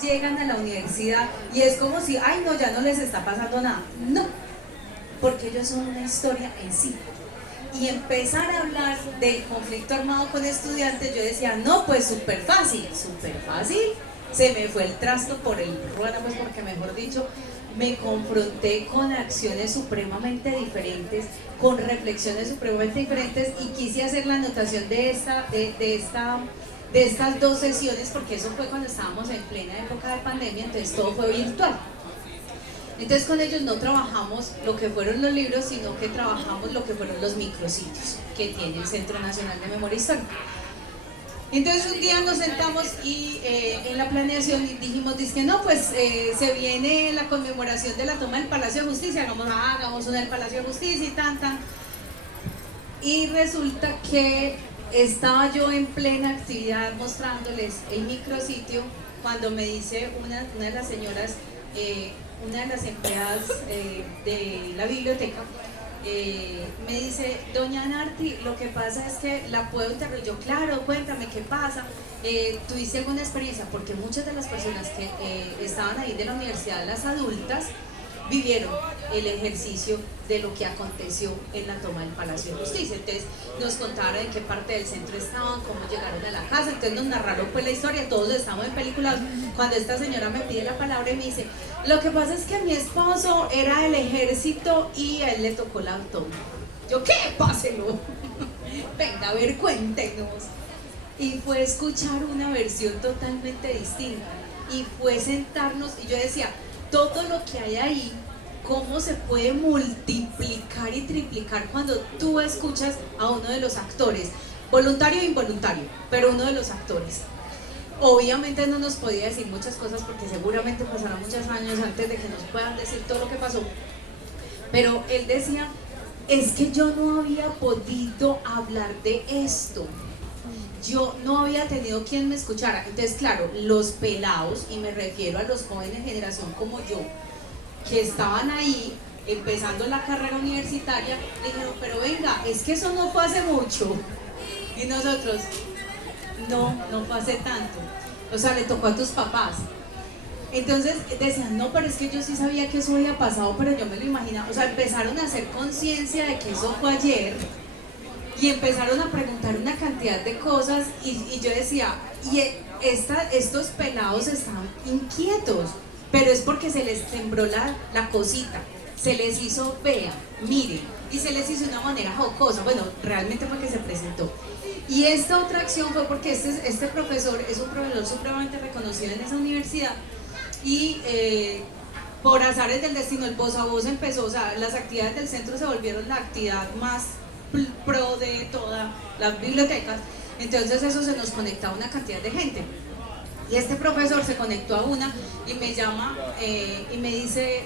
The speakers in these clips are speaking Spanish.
llegan a la universidad y es como si, ay no, ya no les está pasando nada. No, porque ellos son una historia en sí. Y empezar a hablar del conflicto armado con estudiantes, yo decía, no, pues súper fácil, se me fue el trasto por el ruedo, pues porque mejor dicho, me confronté con acciones supremamente diferentes, con reflexiones supremamente diferentes y quise hacer la anotación de estas dos sesiones, porque eso fue cuando estábamos en plena época de pandemia, entonces todo fue virtual. Entonces con ellos no trabajamos lo que fueron los libros, sino que trabajamos lo que fueron los micrositios que tiene el Centro Nacional de Memoria Histórica. Entonces un día nos sentamos y en la planeación dijimos, que no, pues se viene la conmemoración de la toma del Palacio de Justicia, hagamos una del Palacio de Justicia y tan. Y resulta que estaba yo en plena actividad mostrándoles el micrositio cuando me dice una de las señoras, una de las empleadas de la biblioteca, me dice, doña Narti, lo que pasa es que la puedo interrogar. Yo, claro, cuéntame qué pasa, ¿tuviste alguna experiencia? Porque muchas de las personas que estaban ahí de la universidad, las adultas, vivieron el ejercicio de lo que aconteció en la toma del Palacio de Justicia. Entonces nos contaron en qué parte del centro estaban, cómo llegaron a la casa, entonces nos narraron pues la historia, todos estamos en películas. Cuando esta señora me pide la palabra y me dice, lo que pasa es que mi esposo era del ejército y a él le tocó la toma. Yo, ¿qué? Páselo. Venga, a ver, cuéntenos. Y fue escuchar una versión totalmente distinta y fue sentarnos y yo decía, todo lo que hay ahí, cómo se puede multiplicar y triplicar cuando tú escuchas a uno de los actores, voluntario e involuntario, pero uno de los actores. Obviamente no nos podía decir muchas cosas porque seguramente pasarán muchos años antes de que nos puedan decir todo lo que pasó, pero él decía, es que yo no había podido hablar de esto, yo no había tenido quien me escuchara. Entonces claro, los pelados, y me refiero a los jóvenes generación como yo, que estaban ahí empezando la carrera universitaria, dijeron, pero venga, es que eso no fue hace mucho. Y nosotros, no fue hace tanto, o sea, le tocó a tus papás. Entonces decían, no, pero es que yo sí sabía que eso había pasado, pero yo me lo imaginaba. O sea, empezaron a hacer conciencia de que eso fue ayer y empezaron a preguntar una cantidad de cosas y yo decía, estos pelados están inquietos, pero es porque se les tembló la cosita, se les hizo vea, miren, y se les hizo de una manera jocosa, bueno, realmente porque se presentó. Y esta otra acción fue porque este profesor es un profesor supremamente reconocido en esa universidad y por azares del destino, el voz a voz empezó, o sea, las actividades del centro se volvieron la actividad más pro de todas las bibliotecas, entonces eso se nos conectaba a una cantidad de gente. Y este profesor se conectó a una y me llama y me dice,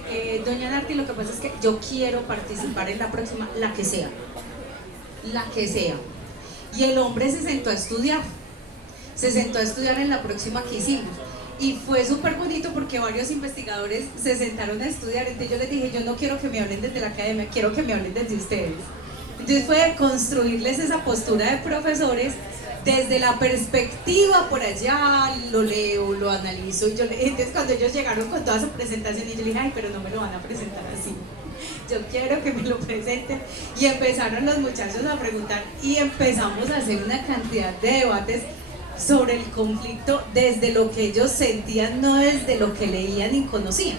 doña Narti, lo que pasa es que yo quiero participar en la próxima, la que sea. Y el hombre se sentó a estudiar en la próxima que hicimos. Y fue súper bonito porque varios investigadores se sentaron a estudiar, entonces yo les dije, yo no quiero que me hablen desde la academia, quiero que me hablen desde ustedes. Entonces fue construirles esa postura de profesores desde la perspectiva por allá, lo leo, lo analizo, y entonces cuando ellos llegaron con toda su presentación, y yo le dije, ay, pero no me lo van a presentar así, yo quiero que me lo presenten, y empezaron los muchachos a preguntar, y empezamos a hacer una cantidad de debates sobre el conflicto desde lo que ellos sentían, no desde lo que leían y conocían.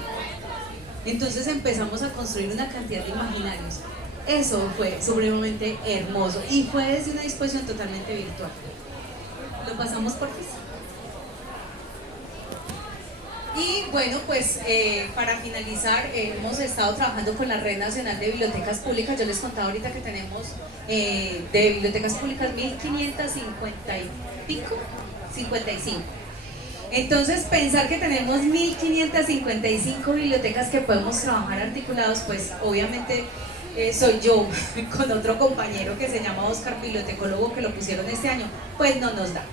Entonces empezamos a construir una cantidad de imaginarios. Eso fue supremamente hermoso y fue desde una disposición totalmente virtual. Lo pasamos por FIS. Y bueno, pues para finalizar, hemos estado trabajando con la Red Nacional de Bibliotecas Públicas. Yo les contaba ahorita que tenemos de bibliotecas públicas 1550 y pico, 55. Entonces pensar que tenemos 1555 bibliotecas que podemos trabajar articulados, pues obviamente soy yo con otro compañero que se llama Oscar, bibliotecólogo, que lo pusieron este año, pues no nos da.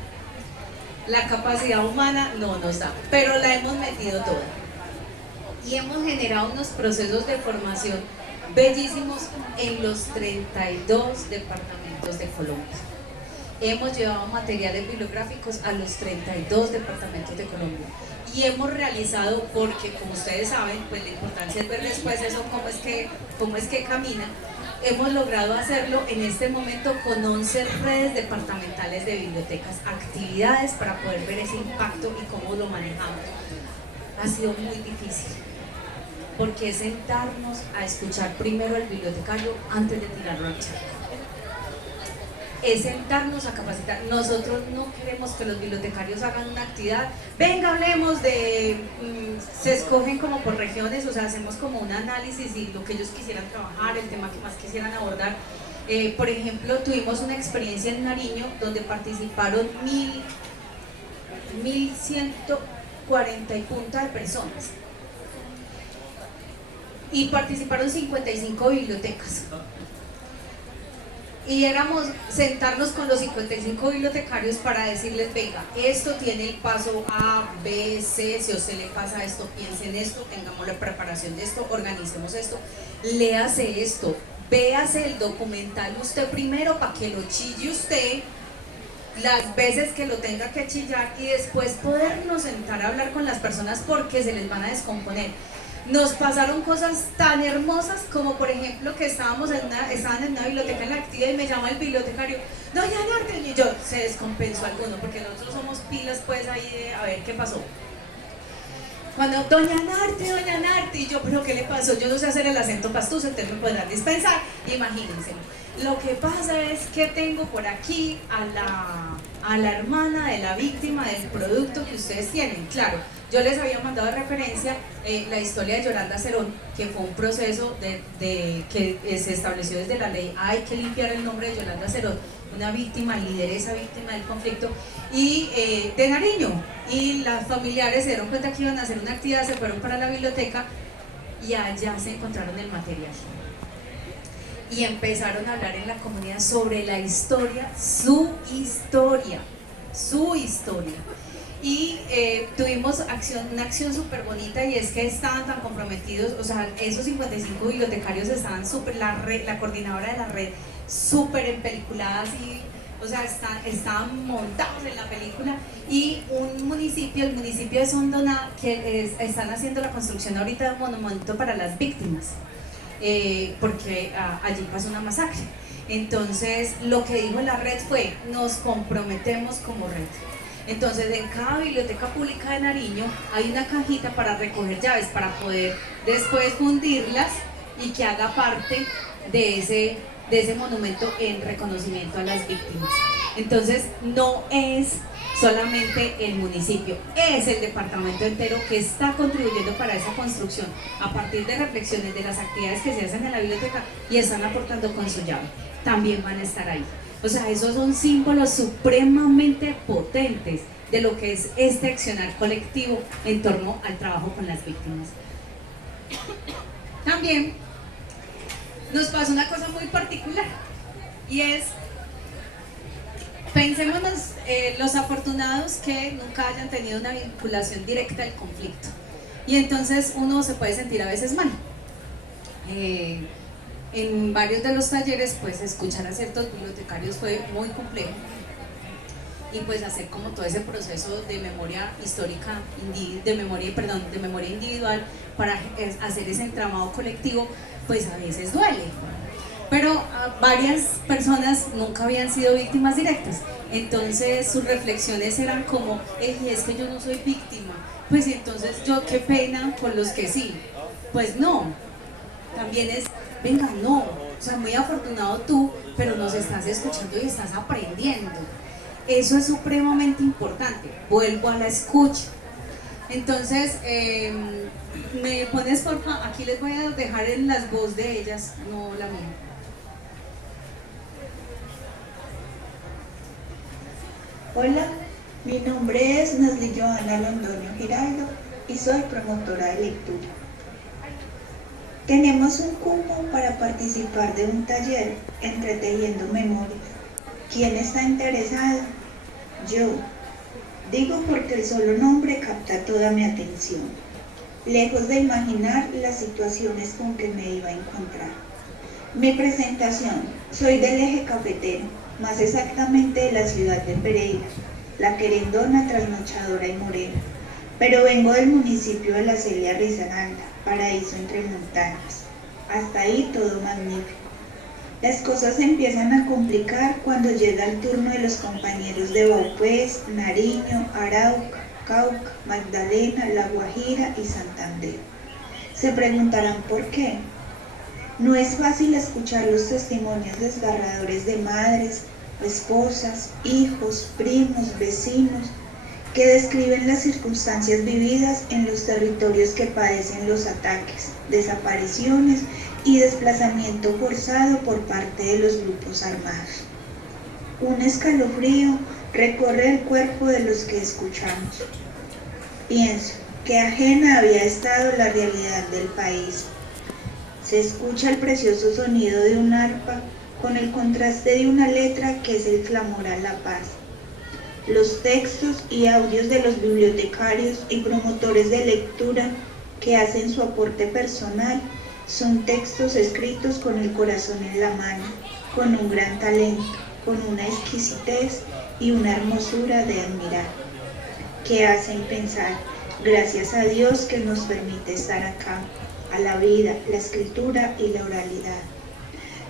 La capacidad humana no nos da, pero la hemos metido toda. Y hemos generado unos procesos de formación bellísimos en los 32 departamentos de Colombia. hemos llevado materiales bibliográficos a los 32 departamentos de Colombia y hemos realizado, porque como ustedes saben, pues la importancia es ver después eso, cómo es que camina. Hemos logrado hacerlo en este momento con 11 redes departamentales de bibliotecas, actividades para poder ver ese impacto y cómo lo manejamos. Ha sido muy difícil, porque es sentarnos a escuchar primero al bibliotecario antes de tirarlo al charco. Es sentarnos a capacitar. Nosotros no queremos que los bibliotecarios hagan una actividad, venga, hablemos de, se escogen como por regiones, o sea, hacemos como un análisis y lo que ellos quisieran trabajar, el tema que más quisieran abordar. Por ejemplo, tuvimos una experiencia en Nariño donde participaron 1.140 y punta de personas y participaron 55 bibliotecas. Y éramos sentarnos con los 55 bibliotecarios para decirles, venga, esto tiene el paso A, B, C, si a usted le pasa esto, piense en esto, tengamos la preparación de esto, organicemos esto, léase esto, véase el documental usted primero para que lo chille usted las veces que lo tenga que chillar y después podernos sentar a hablar con las personas porque se les van a descomponer. Nos pasaron cosas tan hermosas como por ejemplo que estaban en una biblioteca en la actividad y me llama el bibliotecario, doña Narte, y yo, se descompensó alguno porque nosotros somos pilas pues ahí de a ver qué pasó. Cuando, doña Narte, y yo, pero ¿qué le pasó? Yo no sé hacer el acento pastuso, entonces me podrán dispensar, imagínense. Lo que pasa es que tengo por aquí a la hermana de la víctima del producto que ustedes tienen. Claro, yo les había mandado de referencia la historia de Yolanda Cerón, que fue un proceso que se estableció desde la ley. Hay que limpiar el nombre de Yolanda Cerón, una víctima, lideresa víctima del conflicto, y de Nariño. Y las familiares se dieron cuenta que iban a hacer una actividad, se fueron para la biblioteca y allá se encontraron el material. Y empezaron a hablar en la comunidad sobre la historia, su historia. Y tuvimos una acción súper bonita, y es que estaban tan comprometidos, o sea, esos 55 bibliotecarios estaban súper, la coordinadora de la red, súper empeliculada, así, o sea, estaban montados en la película, y el municipio de Sondona, que están haciendo la construcción ahorita de un monumento para las víctimas. Porque allí pasó una masacre. Entonces lo que dijo la red fue, nos comprometemos como red. Entonces en cada biblioteca pública de Nariño hay una cajita para recoger llaves, para poder después fundirlas y que haga parte de ese monumento en reconocimiento a las víctimas. Entonces no es solamente el municipio, es el departamento entero que está contribuyendo para esa construcción a partir de reflexiones de las actividades que se hacen en la biblioteca y están aportando con su llave, también van a estar ahí. O sea, esos son símbolos supremamente potentes de lo que es este accionar colectivo en torno al trabajo con las víctimas. También nos pasa una cosa muy particular, y es, pensemos los afortunados que nunca hayan tenido una vinculación directa al conflicto, y entonces uno se puede sentir a veces mal. En varios de los talleres, pues escuchar a ciertos bibliotecarios fue muy complejo, y pues hacer como todo ese proceso de memoria histórica, de memoria individual para hacer ese entramado colectivo, pues a veces duele. Pero varias personas nunca habían sido víctimas directas, entonces sus reflexiones eran como, es que yo no soy víctima, pues entonces yo qué pena con los que sí. Pues no, también es, venga, no, o sea, muy afortunado tú, pero nos estás escuchando y estás aprendiendo. Eso es supremamente importante. Vuelvo a la escucha. Entonces, me pones porfa, aquí les voy a dejar en las voces de ellas, no la mía. Hola, mi nombre es Nasli Johanna Londoño Giraldo y soy promotora de lectura. Tenemos un cupo para participar de un taller Entretejiendo Memorias. ¿Quién está interesado? Yo. Digo porque el solo nombre capta toda mi atención, lejos de imaginar las situaciones con que me iba a encontrar. Mi presentación: soy del eje cafetero, más exactamente de la ciudad de Pereira, la querendona, trasnochadora y morena. Pero vengo del municipio de La Celia Risaralda, paraíso entre montañas. Hasta ahí todo magnífico. Las cosas se empiezan a complicar cuando llega el turno de los compañeros de Vaupés, Nariño, Arauca, Cauca, Magdalena, La Guajira y Santander. Se preguntarán por qué. No es fácil escuchar los testimonios desgarradores de madres, esposas, hijos, primos, vecinos, que describen las circunstancias vividas en los territorios que padecen los ataques, desapariciones y desplazamiento forzado por parte de los grupos armados. Un escalofrío recorre el cuerpo de los que escuchamos. Pienso que ajena había estado la realidad del país. Se escucha el precioso sonido de un arpa con el contraste de una letra que es el clamor a la paz. Los textos y audios de los bibliotecarios y promotores de lectura que hacen su aporte personal son textos escritos con el corazón en la mano, con un gran talento, con una exquisitez y una hermosura de admirar, que hacen pensar, gracias a Dios que nos permite estar acá, a la vida, la escritura y la oralidad.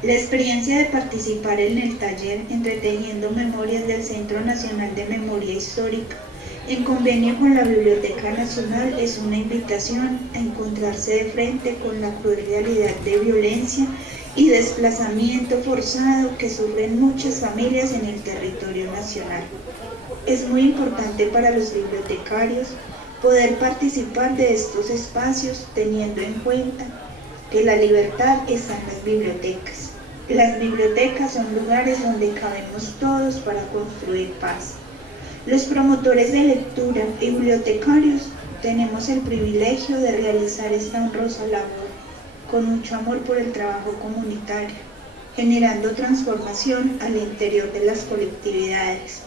La experiencia de participar en el taller Entretejiendo Memorias del Centro Nacional de Memoria Histórica, en convenio con la Biblioteca Nacional, es una invitación a encontrarse de frente con la cruel realidad de violencia y desplazamiento forzado que sufren muchas familias en el territorio nacional. Es muy importante para los bibliotecarios poder participar de estos espacios teniendo en cuenta que la libertad está en las bibliotecas. Las bibliotecas son lugares donde cabemos todos para construir paz. Los promotores de lectura y bibliotecarios tenemos el privilegio de realizar esta honrosa labor con mucho amor por el trabajo comunitario, generando transformación al interior de las colectividades.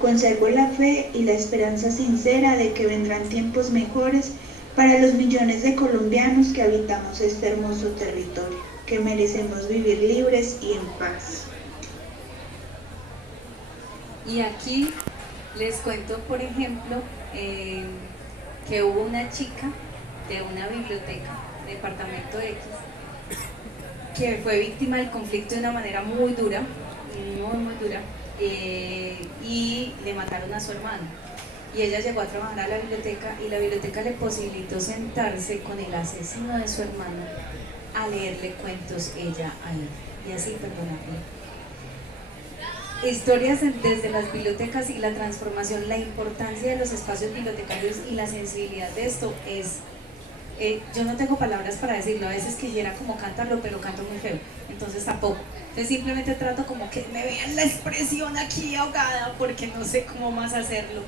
Conservo la fe y la esperanza sincera de que vendrán tiempos mejores para los millones de colombianos que habitamos este hermoso territorio, que merecemos vivir libres y en paz. Y aquí les cuento, por ejemplo, que hubo una chica de una biblioteca, departamento X, que fue víctima del conflicto de una manera muy dura, muy dura, y le mataron a su hermano. Y ella llegó a trabajar a la biblioteca y la biblioteca le posibilitó sentarse con el asesino de su hermano a leerle cuentos ella a él y así perdonarle. Historias desde las bibliotecas y la transformación, la importancia de los espacios bibliotecarios y la sensibilidad de esto es, yo no tengo palabras para decirlo, a veces quisiera como cantarlo, pero canto muy feo, entonces tampoco. Entonces simplemente trato como que me vean la expresión aquí ahogada porque no sé cómo más hacerlo.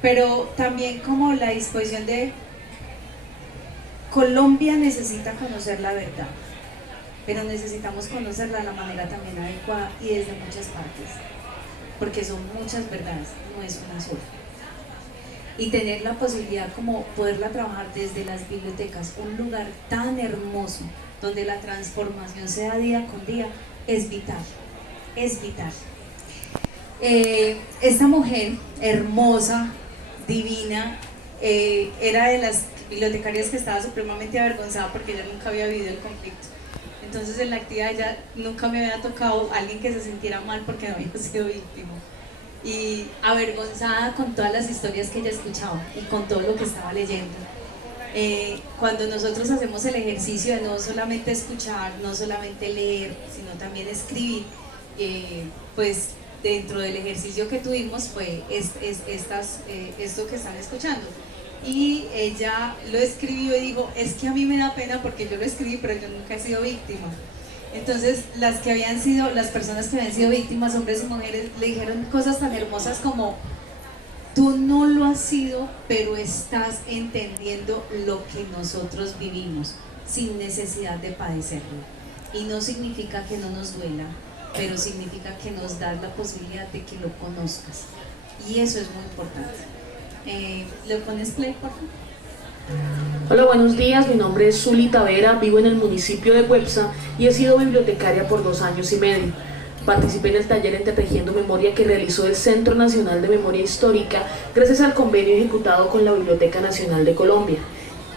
Pero también como la disposición de Colombia necesita conocer la verdad, pero necesitamos conocerla de la manera también adecuada y desde muchas partes, porque son muchas verdades, no es una sola. Y tener la posibilidad como poderla trabajar desde las bibliotecas, un lugar tan hermoso, donde la transformación sea día con día, es vital, es vital. Esta mujer hermosa, divina, era de las bibliotecarias que estaba supremamente avergonzada porque ella nunca había vivido el conflicto. Entonces en la actividad ella nunca me había tocado alguien que se sintiera mal porque no había sido víctima. Y avergonzada con todas las historias que ella escuchaba y con todo lo que estaba leyendo. Cuando nosotros hacemos el ejercicio de no solamente escuchar, no solamente leer, sino también escribir, pues dentro del ejercicio que tuvimos fue esto que están escuchando. Y ella lo escribió y dijo, es que a mí me da pena porque yo lo escribí, pero yo nunca he sido víctima. Entonces las personas que habían sido víctimas, hombres y mujeres, le dijeron cosas tan hermosas como, tú no lo has sido, pero estás entendiendo lo que nosotros vivimos, sin necesidad de padecerlo. Y no significa que no nos duela, pero significa que nos das la posibilidad de que lo conozcas. Y eso es muy importante. ¿Le pones play, por favor? Hola, buenos días, mi nombre es Zuli Tavera, vivo en el municipio de Websa y he sido bibliotecaria por 2 años y medio. Participé en el taller Entretejiendo Memoria que realizó el Centro Nacional de Memoria Histórica gracias al convenio ejecutado con la Biblioteca Nacional de Colombia.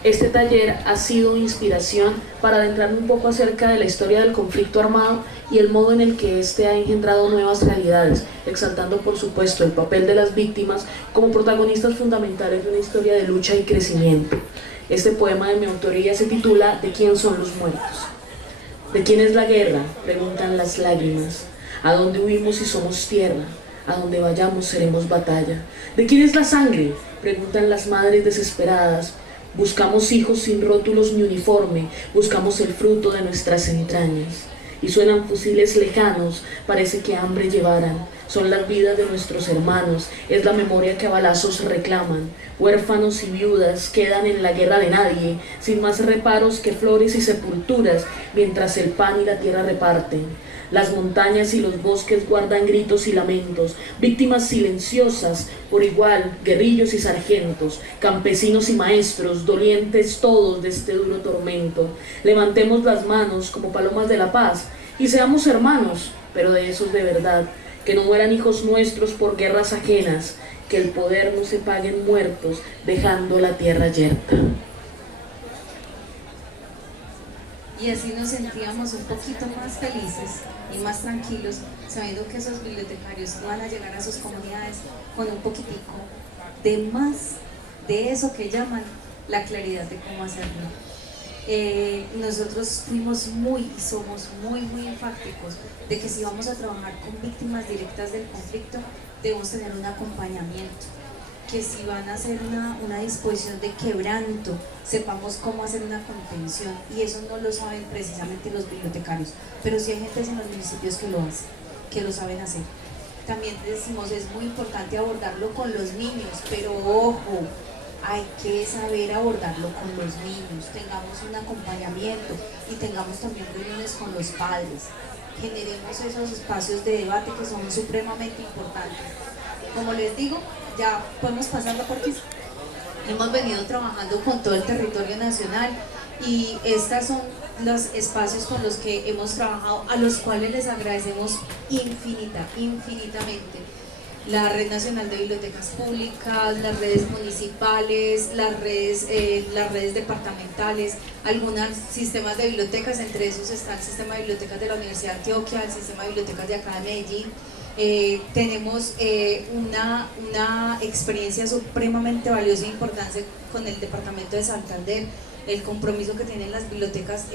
Este taller ha sido inspiración para adentrarme un poco acerca de la historia del conflicto armado y el modo en el que éste ha engendrado nuevas realidades, exaltando por supuesto el papel de las víctimas como protagonistas fundamentales de una historia de lucha y crecimiento. Este poema de mi autoría se titula ¿De quién son los muertos? ¿De quién es la guerra?, preguntan las lágrimas. ¿A dónde huimos si somos tierra? A donde vayamos seremos batalla. ¿De quién es la sangre?, preguntan las madres desesperadas. Buscamos hijos sin rótulos ni uniforme, buscamos el fruto de nuestras entrañas. Y suenan fusiles lejanos, parece que hambre llevaran. Son las vidas de nuestros hermanos, es la memoria que a balazos reclaman. Huérfanos y viudas quedan en la guerra de nadie, sin más reparos que flores y sepulturas, mientras el pan y la tierra reparten. Las montañas y los bosques guardan gritos y lamentos, víctimas silenciosas, por igual, guerrillos y sargentos, campesinos y maestros, dolientes todos de este duro tormento. Levantemos las manos como palomas de la paz y seamos hermanos, pero de esos de verdad, que no mueran hijos nuestros por guerras ajenas, que el poder no se pague en muertos, dejando la tierra yerta. Y así nos sentíamos un poquito más felices y más tranquilos, sabiendo que esos bibliotecarios van a llegar a sus comunidades con un poquitico de más de eso que llaman la claridad de cómo hacerlo. Nosotros fuimos y somos muy enfáticos de que si vamos a trabajar con víctimas directas del conflicto, debemos tener un acompañamiento, que si van a hacer una disposición de quebranto, sepamos cómo hacer una contención, y eso no lo saben precisamente los bibliotecarios, pero sí hay gente en los municipios que lo hace, que lo saben hacer. También decimos, es muy importante abordarlo con los niños, pero ojo, hay que saber abordarlo con los niños, tengamos un acompañamiento y tengamos también reuniones con los padres, generemos esos espacios de debate que son supremamente importantes. Como les digo, ya podemos pasar la cortisa. Hemos venido trabajando con todo el territorio nacional y estos son los espacios con los que hemos trabajado, a los cuales les agradecemos infinitamente. La Red Nacional de Bibliotecas Públicas, las redes municipales, las redes departamentales, algunos sistemas de bibliotecas, entre esos está el sistema de bibliotecas de la Universidad de Antioquia, el sistema de bibliotecas de acá de Medellín. Tenemos una experiencia supremamente valiosa e importante con el departamento de Santander, el compromiso que tienen las bibliotecas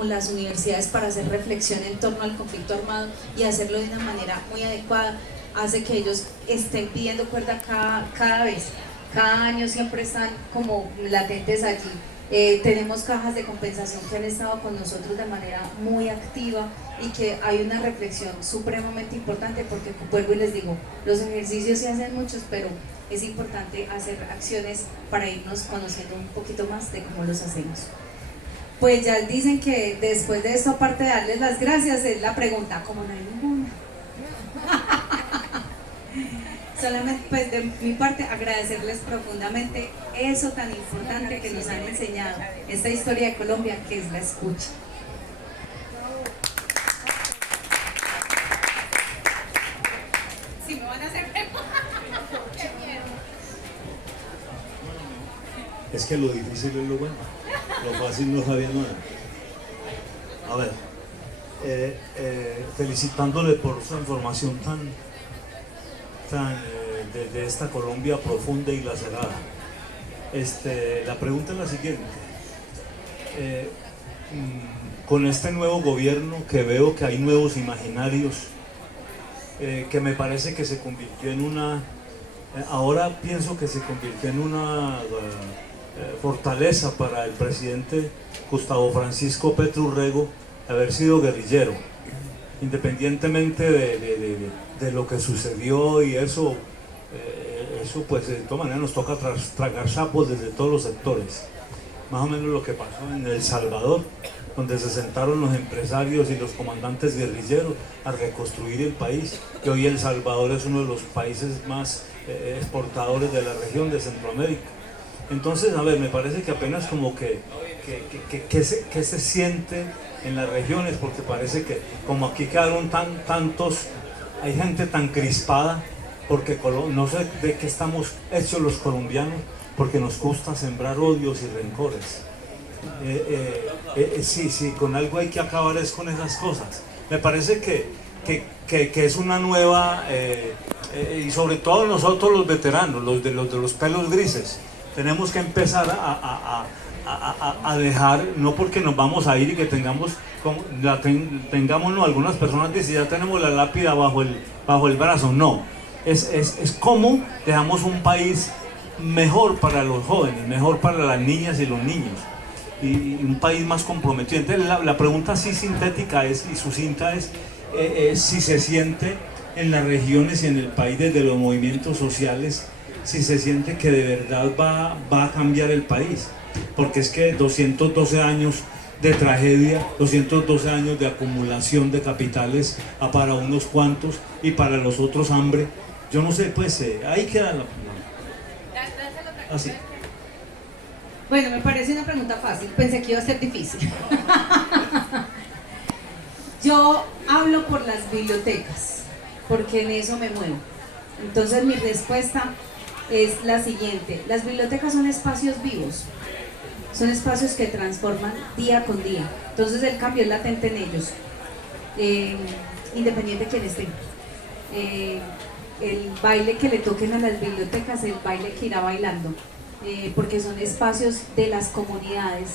o las universidades para hacer reflexión en torno al conflicto armado y hacerlo de una manera muy adecuada, hace que ellos estén pidiendo cuerda cada vez, cada año siempre están como latentes allí. Tenemos cajas de compensación que han estado con nosotros de manera muy activa y que hay una reflexión supremamente importante, porque vuelvo y les digo, los ejercicios se hacen muchos, pero es importante hacer acciones para irnos conociendo un poquito más de cómo los hacemos. Pues ya dicen que después de esto, aparte de darles las gracias, es la pregunta, como no hay ninguna. Solamente pues de mi parte agradecerles profundamente eso tan importante que nos han enseñado, esta historia de Colombia, que es la escucha. Si me van a hacer es que lo difícil es lo bueno, lo fácil no sabía nada. A ver, felicitándole por su información de esta Colombia profunda y lacerada. La pregunta es la siguiente. Con este nuevo gobierno, que veo que hay nuevos imaginarios, que me parece que se convirtió en ahora pienso que se convirtió en una fortaleza para el presidente Gustavo Francisco Petro Urrego haber sido guerrillero, independientemente de lo que sucedió, y eso pues de todas maneras nos toca tragar sapos desde todos los sectores. Más o menos lo que pasó en El Salvador, donde se sentaron los empresarios y los comandantes guerrilleros a reconstruir el país, que hoy El Salvador es uno de los países más exportadores de la región de Centroamérica. Entonces, a ver, me parece que apenas como que se siente en las regiones, porque parece que como aquí quedaron tantos, hay gente tan crispada, porque no sé de qué estamos hechos los colombianos, porque nos gusta sembrar odios y rencores. Sí, con algo hay que acabar es con esas cosas. Me parece que es una nueva, y sobre todo nosotros los veteranos, los de los pelos grises, tenemos que empezar a dejar, no porque nos vamos a ir y que tengamos no, algunas personas dicen ya tenemos la lápida bajo el brazo, no, es como dejamos un país mejor para los jóvenes, mejor para las niñas y los niños, y un país más comprometido. Entonces la pregunta así sintética y sucinta es si se siente en las regiones y en el país desde los movimientos sociales, si se siente que de verdad va a cambiar el país, porque es que 212 años de tragedia, 212 años de acumulación de capitales para unos cuantos y para los otros hambre, yo no sé, pues ahí queda la... Así. Bueno, me parece una pregunta fácil, pensé que iba a ser difícil. Yo hablo por las bibliotecas, porque en eso me muevo. Entonces mi respuesta es la siguiente: las bibliotecas son espacios vivos, son espacios que transforman día con día. Entonces el cambio es latente en ellos, independiente de quién esté. El baile que le toquen a las bibliotecas, el baile que irá bailando, porque son espacios de las comunidades,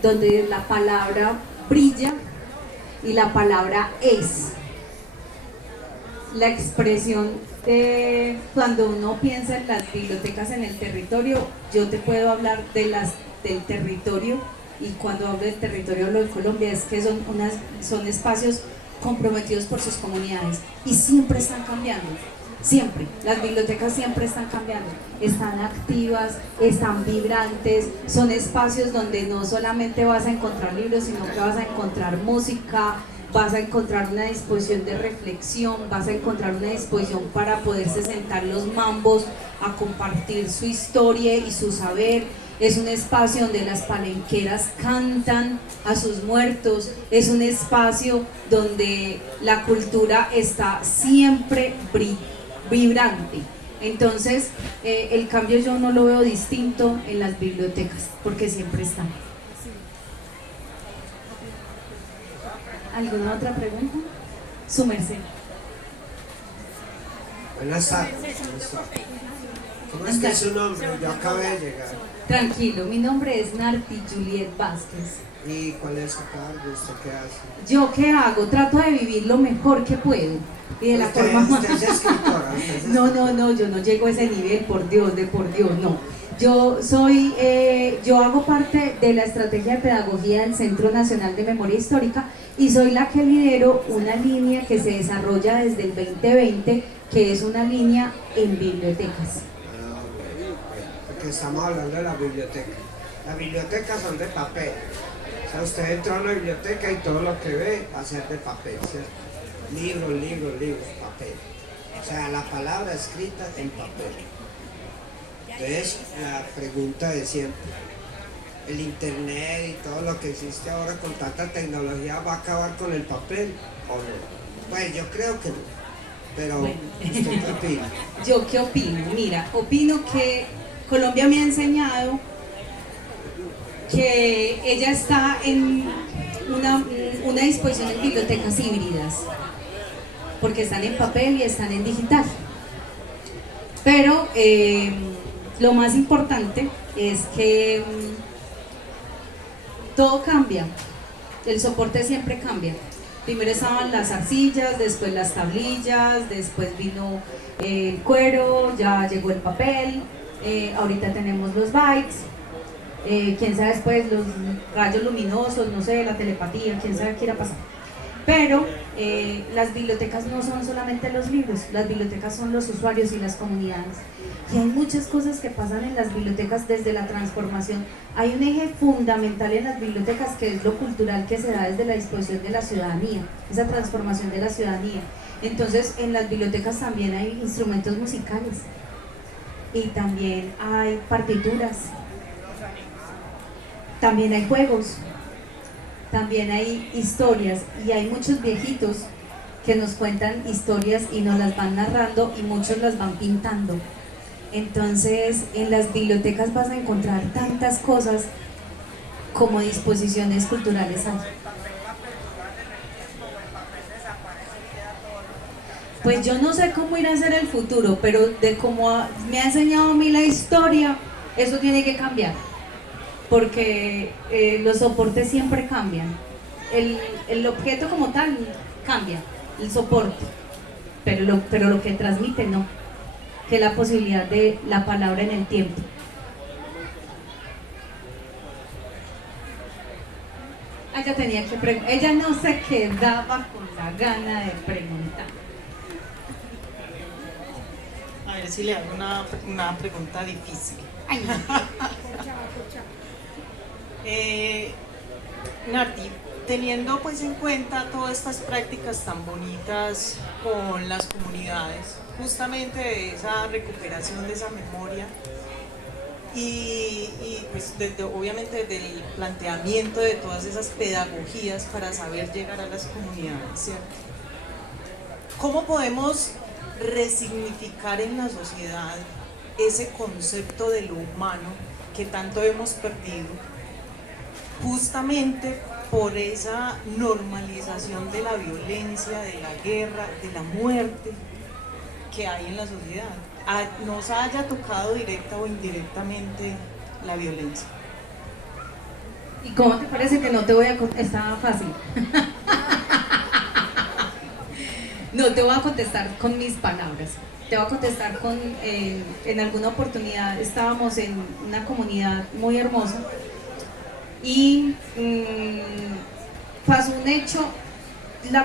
donde la palabra brilla y la palabra es. La expresión de cuando uno piensa en las bibliotecas en el territorio, yo te puedo hablar del territorio, y cuando hablo del territorio hablo de Colombia, es que son espacios comprometidos por sus comunidades y siempre están cambiando, siempre, las bibliotecas siempre están cambiando, están activas, están vibrantes, son espacios donde no solamente vas a encontrar libros, sino que vas a encontrar música, vas a encontrar una disposición de reflexión, vas a encontrar una disposición para poderse sentar los mambos a compartir su historia y su saber. Es un espacio donde las palenqueras cantan a sus muertos, es un espacio donde la cultura está siempre vibrante. Entonces, el cambio yo no lo veo distinto en las bibliotecas, porque siempre están. ¿Alguna otra pregunta? Su merced. Buenas tardes. ¿Cómo es que es su nombre? Yo acabé de llegar. Tranquilo, mi nombre es Narti Juliet Vázquez. ¿Y cuál es su cargo? ¿Usted qué hace? ¿Yo qué hago? Trato de vivir lo mejor que puedo. Y de la forma más... ¿Usted es escritora? No, yo no llego a ese nivel, por Dios, no. Yo hago parte de la estrategia de pedagogía del Centro Nacional de Memoria Histórica y soy la que lidero una línea que se desarrolla desde el 2020, que es una línea en bibliotecas. Porque estamos hablando de la biblioteca. Las bibliotecas son de papel. O sea, usted entra a una biblioteca y todo lo que ve va a ser de papel, ¿cierto? Libros, papel. O sea, la palabra escrita en papel. Entonces, la pregunta de siempre, ¿el internet y todo lo que existe ahora con tanta tecnología va a acabar con el papel o no? Pues yo creo que no, pero Bueno. ¿usted qué opina? ¿Yo qué opino? Mira, opino que Colombia me ha enseñado que ella está en una disposición en bibliotecas híbridas, porque están en papel y están en digital. Pero lo más importante es que todo cambia, el soporte siempre cambia. Primero estaban las arcillas, después las tablillas, después vino el cuero, ya llegó el papel, ahorita tenemos los bytes, quién sabe después los rayos luminosos, no sé, la telepatía, quién sabe qué irá a pasar. Pero las bibliotecas no son solamente los libros, las bibliotecas son los usuarios y las comunidades. Y hay muchas cosas que pasan en las bibliotecas desde la transformación. Hay un eje fundamental en las bibliotecas que es lo cultural, que se da desde la disposición de la ciudadanía, esa transformación de la ciudadanía. Entonces en las bibliotecas también hay instrumentos musicales. y también hay partituras, también hay juegos, también hay historias y hay muchos viejitos que nos cuentan historias y nos las van narrando y muchos las van pintando. Entonces en las bibliotecas vas a encontrar tantas cosas como disposiciones culturales hay. Pues yo no sé cómo irá a ser el futuro, pero de cómo me ha enseñado a mí la historia, eso tiene que cambiar, porque los soportes siempre cambian. El objeto como tal cambia, el soporte, pero lo que transmite no, que es la posibilidad de la palabra en el tiempo. Ella tenía que preguntar, ella no se quedaba con la gana de preguntar. A ver si le hago una pregunta difícil. Nardi, teniendo pues en cuenta todas estas prácticas tan bonitas con las comunidades, justamente de esa recuperación de esa memoria y pues obviamente desde el planteamiento de todas esas pedagogías para saber llegar a las comunidades, ¿cierto? ¿Cómo podemos resignificar en la sociedad ese concepto de lo humano que tanto hemos perdido, justamente por esa normalización de la violencia, de la guerra, de la muerte que hay en la sociedad? Nos haya tocado directa o indirectamente la violencia. ¿Y cómo te parece que no te voy a contestar? Estaba fácil. No te voy a contestar con mis palabras. Te voy a contestar con, en alguna oportunidad estábamos en una comunidad muy hermosa y pasó un hecho, la